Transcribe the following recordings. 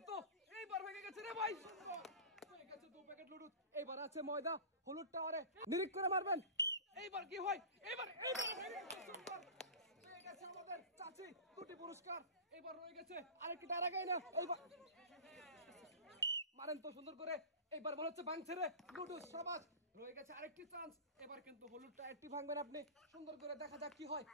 কিন্তু এইবার ভেঙে গেছে রে ভাই, হয়ে গেছে 2 প্যাকেট লুডু। এইবার আছে ময়দা হলুদ টাওয়ারে, নিরিক করে মারবেন। এইবার কি হয়, এইবার পেয়ে গেছে আমাদের চাচি 2টি পুরস্কার। এবার রয়ে গেছে আরেকটি টায়ার আগাই না, এইবার মারেন তো সুন্দর করে। এইবার মনে হচ্ছে ভাঙছে রে লুডু সমাজ, রয়ে গেছে আরেকটি চান্স। এবার কিন্তু হলুদ টায়ারটি ভাঙবেন আপনি সুন্দর করে, দেখা যাক কি হয়।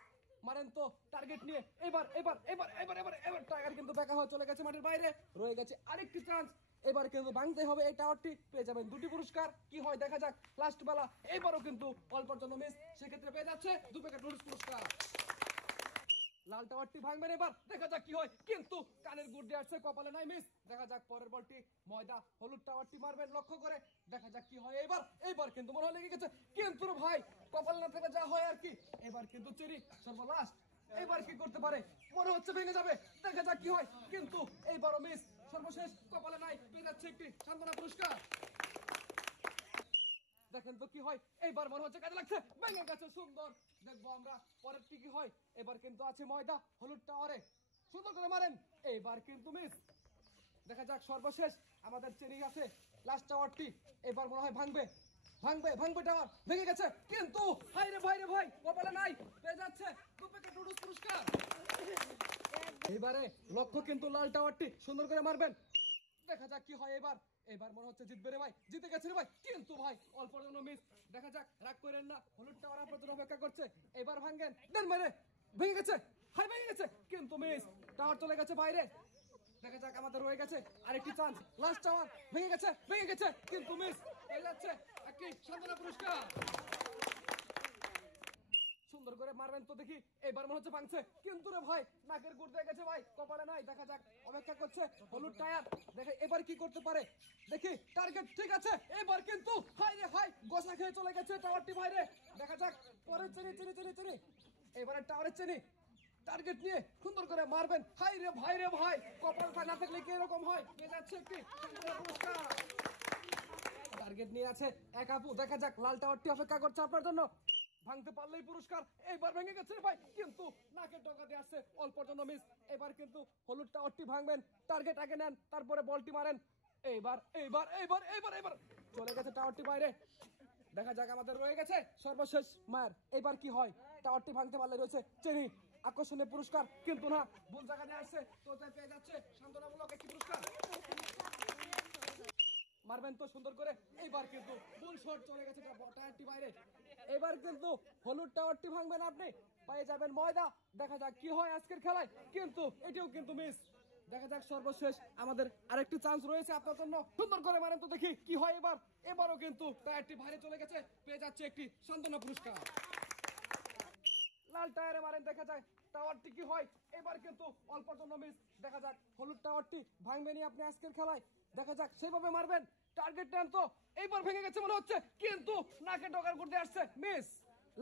মারেন তো টার্গেট নিয়ে, এবার এবার এবার এবার এবার এবার টায়ার কিন্তু বেঁকা হয়ে চলে গেছে মাটির বাইরে, রয়ে গেছে আরেকটি চান্স। এবার কিন্তু ভাঙতে হবে এই টাওয়ারটি, পেয়ে যাবেন 2টি পুরস্কার। কি হয় দেখা যাক লাস্ট বেলা। এবারও কিন্তু অল্পের জন্য মিস, সেক্ষেত্রে পেয়ে যাচ্ছে 2 প্যাকেট লুডু পুরস্কার। লাল টাওয়ারটি ভাঙবেন, এবার দেখা যাক কি হয়। কিন্তু কানের গুড় দিয়ে আসছে, কপালে নাই মিস। দেখা যাক পরের বলটি ময়দা হলুদ টাওয়ারটি মারবেন লক্ষ্য করে, দেখা যাক কি হয়। এইবার কিন্তু মনে হয় লেগে গেছে, কিন্তু ভাই কপাল না থেকে যা হয় আর কি। এবার কিন্তু চেরি সর্বলাস্ট, এবার কি করতে পারে, মনে হচ্ছে ভেঙে যাবে, দেখা যাক কি হয়। কিন্তু এইবারও মিস, সর্বশেষ কপালে নাই, পেয়ে যাচ্ছে একটি সান্ত্বনা পুরস্কার। দেখেন তো কি হয়, এইবার মনে হচ্ছে কাজে লাগছে, ভেঙে গেছে সুন্দর। দেখবো আমরা পরের কি হয়। এবার কিন্তু আছে ময়দা হলুদ টাওয়ারে, সুন্দর করে মারেন, এইবার কিন্তু মিস। দেখা যাক সর্বশেষ আমাদের চেরি আছে লাস্ট টাওয়ারটি, এবার মনে হয় ভাঙবে ভাঙবে ভাঙবে টাওয়ার, ভেঙে গেছে। কিন্তু হাই রে ভাই রে ভাই, কপালে নাই, পেয়ে যাচ্ছে 2 প্যাকেট লুডুস পুরস্কার। এবারে লক্ষ্য কিন্তু লাল টাওয়ারটি, সুন্দর করে মারবেন, দেখা যাক কি হয়। এবার মনে হচ্ছে জিতবে রে ভাই, জিতে গেছে রে ভাই। কিন্তু ভাই অল্পের জন্য মিস, দেখা যাক, রাগ করেন না, হলুদ টাওয়ার আপনার জন্য অপেক্ষা করছে। এবার ভাঙেন, দেন মেরে, ভেঙে গেছে, হাই ভেঙে গেছে, কিন্তু মিস, টাওয়ার চলে গেছে বাইরে। দেখা যাক আমাদের রয়ে গেছে আরেকটি চান্স, লাস্ট টাওয়ার, ভেঙে গেছে কিন্তু মিস, পেয়ে যাচ্ছে একটি সান্ত্বনা পুরস্কার। সুন্দর করে মারবেন তো দেখি, এবার মনে হচ্ছে ভাঙছে, কিন্তু রে ভাই নাকের গুড় দিয়ে গেছে ভাই, কপালে নাই। দেখা যাক, অপেক্ষা করছে হলুদ টায়ার, দেখে এবার কি করতে পারে, দেখি টার্গেট ঠিক আছে। এবার কিন্তু হাই রে হাই, গোসা খেয়ে চলে গেছে টাওয়ারটি বাইরে। দেখা যাক পরের চেনি, এবারে টাওয়ারের চেনি টার্গেট নিয়ে সুন্দর করে মারবেন। হাই রে ভাই, কপালটা না থাকলে কি এরকম হয়। পেয়ে যাচ্ছে একটি পুরস্কার। টার্গেট নিয়ে আছে এক আপু, দেখা যাক লাল টাওয়ারটি অপেক্ষা করছে আপনার জন্য, ভাঙতে পারলেই পুরস্কার। এইবার ভেঙে গেছে ভাই, কিন্তু নাকের ডগা দিয়ে আসছে, অল্পের জন্য মিস। এবার কিন্তু হলুদ টাওয়ারটি ভাঙবেন, টার্গেট আগে নেন, তারপরে বলটি মারেন। এইবার চলে গেছে টাওয়ারটি বাইরে। দেখা যাক আমাদের রয়ে গেছে সর্বশেষ মার, এবার কি হয়। টাওয়ারটি ভাঙতে পারলে রয়েছে চেনি আকর্ষণীয় পুরস্কার, কিন্তু না, ভুল জায়গা দিয়ে আসছে, তো পেয়ে যাচ্ছে সান্ত্বনামূলক একটি পুরস্কার। মারবেন তো সুন্দর করে। এইবার কিন্তু ফুল শট চলে গেছে টায়ারটি বাইরে। এবার কিন্তু হলুদ টাওয়ারটি ভাঙবেন আপনি, পেয়ে যাবেন ময়দা। দেখা যাক কি হয় আজকের খেলায়, কিন্তু এটিও কিন্তু মিস। দেখা যাক সর্বশেষ আমাদের আরেকটি চান্স রয়েছে আপনার জন্য, সুন্দর করে মারেন তো দেখি কি হয়। এবারও কিন্তু টায়ারটি বাইরে চলে গেছে, পেয়ে যাচ্ছে একটি সান্ত্বনা পুরস্কার। লাল টায়ারে মারেন, দেখা যায় টাওয়ারটি কি হয়। এবার কিন্তু অল্পের জন্য মিস, দেখা যাক হলুদ টাওয়ারটি ভাঙবেনি আপনি আজকের খেলায়, দেখা যাক সেভাবে মারবেন, টার্গেট নেন তো। এইবার ভেঙে গেছে মনে হচ্ছে, কিন্তু নাকে ডগার করতে আসছে, মিস।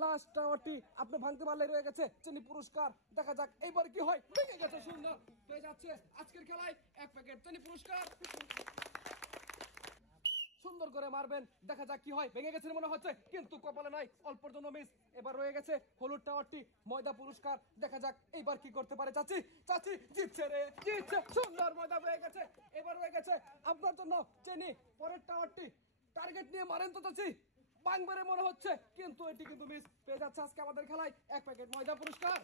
লাস্ট টাওয়ারটি আপনি ভাঙতে পারলে রয়ে গেছে চিনি পুরস্কার, দেখা যাক এইবার কি হয়। ভেঙে গেছে সুন্দর, পেয়ে যাচ্ছে আজকের খেলায় 1 প্যাকেট চিনি পুরস্কার। সুন্দর করে মারবেন, দেখা যাক কি হয়। ভেঙে গেছে মনে হচ্ছে, কিন্তু কপালে নাই, অল্পের জন্য মিস। এবার রয়ে গেছে হলুদ টাওয়ারটি ময়দা পুরস্কার, দেখা যাক এইবার কি করতে পারে। চাচি জিতছে রে, জিতছে, সুন্দর ময়দা হয়ে গেছে। এবার রয়ে গেছে আপনার জন্য চেনি পরের টাওয়ারটি, টার্গেট নিয়ে মারেন তো চাচি, বাংবারে মনে হচ্ছে, কিন্তু এটি কিন্তু মিস, পেয়ে যাচ্ছে আজকে আমাদের খেলায় 1 প্যাকেট ময়দা পুরস্কার।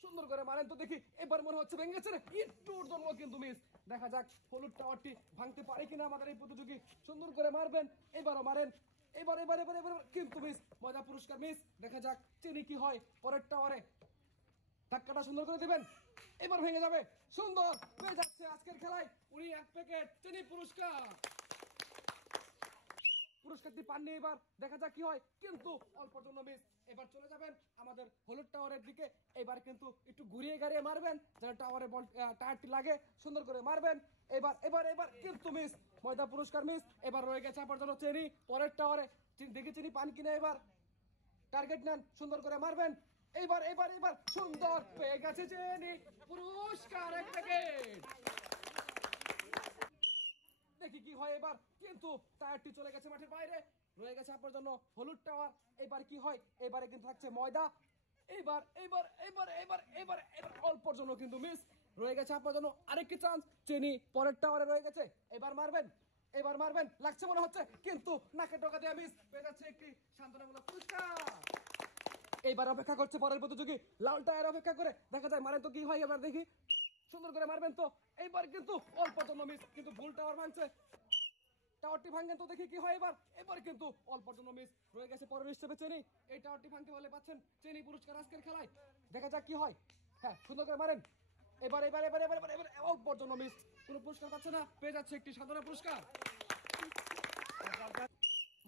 সুন্দর করে মারেন তো দেখি, এবার মনে হচ্ছে ভেঙে গেছে, একটুর জন্য কিন্তু মিস। দেখা যাক হলুদ টাওয়ারটি ভাঙতে পারে কিনা আমাদের এই প্রতিযোগী, সুন্দর করে মারবেন, এবারও মারেন, এবার কিন্তু মিস, মজা পুরস্কার মিস। দেখা যাক চিনি কি হয় পরের টাওয়ারে, ধাক্কাটা সুন্দর করে দিবেন, এবার ভেঙে যাবে, সুন্দর, হয়ে যাচ্ছে আজকের খেলায় উনি 1 প্যাকেট চিনি পুরস্কার। পুরস্কারটি পাননি, এবার দেখা যাক কি হয়, কিন্তু অল্পের জন্য মিস। এবার চলে যাবেন আমাদের হলুদ টাওয়ারের দিকে, এবার কিন্তু একটু ঘুরিয়ে গাড়িয়ে মারবেন, যেন টাওয়ারে টায়ারটি লাগে, সুন্দর করে মারবেন। এবার কিন্তু মিস, ময়দা পুরস্কার মিস। এবার রয়ে গেছে আপনার জন্য চেনি পরের টাওয়ারে, দেখি চিনি পান কিনা। এবার টার্গেট নেন, সুন্দর করে মারবেন। এবার সুন্দর, পেয়ে গেছে চেনি পুরস্কার 1 প্যাকেট। দেখি কি হয় এবার, কিন্তু টায়ারটি চলে গেছে মাঠের বাইরে, রয়ে গেছে আপনার জন্য হলুদ টাওয়ার। এবার কি হয়, এবারে কিন্তু থাকছে ময়দা। এবার অল্পর জন্য কিন্তু মিস। রয়ে গেছে আপনার জন্য আরেকটি চান্স। চেনি পরের টাওয়ারে রয়ে গেছে, এবার মারবেন লাগছে মনে হচ্ছে, কিন্তু নাকে টোকা দিয়ে মিস, পেয়ে যাচ্ছে একটি সান্ত্বনামূলক পুরস্কার। এইবার অপেক্ষা করছে পরের প্রতিযোগী, লাল টায়ার অপেক্ষা করে, দেখা যায় মারেন তো কি হয়, এবার দেখি, সুন্দর করে মারবেন তো, এইবার কিন্তু অল্প জন্য মিস, কিন্তু ভুল টাওয়ার ভাঙছে, টাওয়ারটি ভাঙেন তো দেখি কি হয়। এবার কিন্তু অল্প জন্য মিস, রয়ে গেছে পরের স্টেপে চেনি। এই টাওয়ারটি ভাঙতে হলে পাচ্ছেন চেনি পুরস্কার আজকের খেলায়, দেখা যাক কি হয়। হ্যাঁ, সুন্দর করে মারেন, এবার অল্প জন্য মিস, কোনো পুরস্কার পাচ্ছে না, পেয়ে যাচ্ছে একটি সাধারণ পুরস্কার।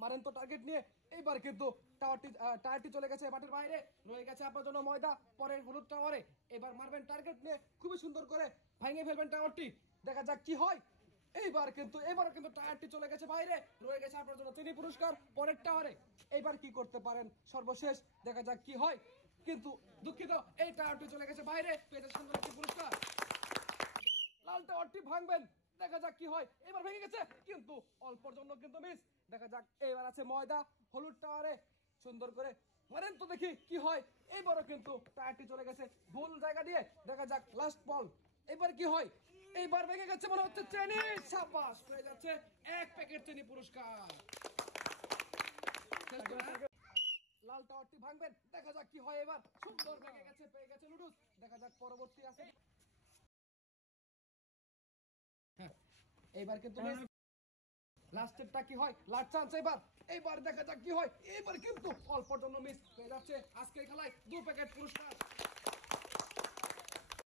মারেন তো টার্গেট নিয়ে, এইবার কিন্তু টায়ারটি চলে গেছে মাঠের বাইরে, রয়ে গেছে আপনার জন্য ময়দা পরের হলুদ টাওয়ারে। এবার মারবেন টার্গেট নিয়ে, খুবই সুন্দর করে ভাঙে ফেলবেন টাওয়ারটি, দেখা যাক কি হয়। এবারও কিন্তু টায়ারটি চলে গেছে বাইরে, রয়ে গেছে আপনার জন্য চিনি পুরস্কার পরের টাওয়ারে। এইবার কি করতে পারেন সর্বশেষ, দেখা যাক কি হয়, কিন্তু দুঃখিত, এই টায়ারটি চলে গেছে বাইরে, পেয়েছে সুন্দর একটি পুরস্কার। লাল টাওয়ারটি ভাঙবেন, দেখা যাক কি হয়। এবার ভেঙে গেছে, কিন্তু অল্পর জন্য কিন্তু মিস, দেখা যাক। এবার আছে ময়দা হলুদ টাওয়ারে, সুন্দর করে মারেন তো দেখি কি হয়। এবারও কিন্তু টায়ারটি চলে গেছে ভুল জায়গা দিয়ে, দেখা যাক লাস্ট বল, এবার কি হয়। এইবার ভেঙে গেছে মনে হচ্ছে, চেনি সাবাস, হয়ে যাচ্ছে 1 প্যাকেট চেনি পুরস্কার। লাল টাওয়ারটি ভাঙবেন, দেখা যাক কি হয়। এবার সুন্দর ভেঙে গেছে, পেয়ে গেছে নুডলস, দেখা যাক পরবর্তী আছে। হ্যাঁ, এইবার কিন্তু লাস্টেরটা কি হয়, লাস্ট চান্স এইবার দেখা যাক কি হয়। এবার কিন্তু অল্পর জন্য মিস, পেয়ে যাচ্ছে আজকের খেলায় 2 প্যাকেট পুরস্কার।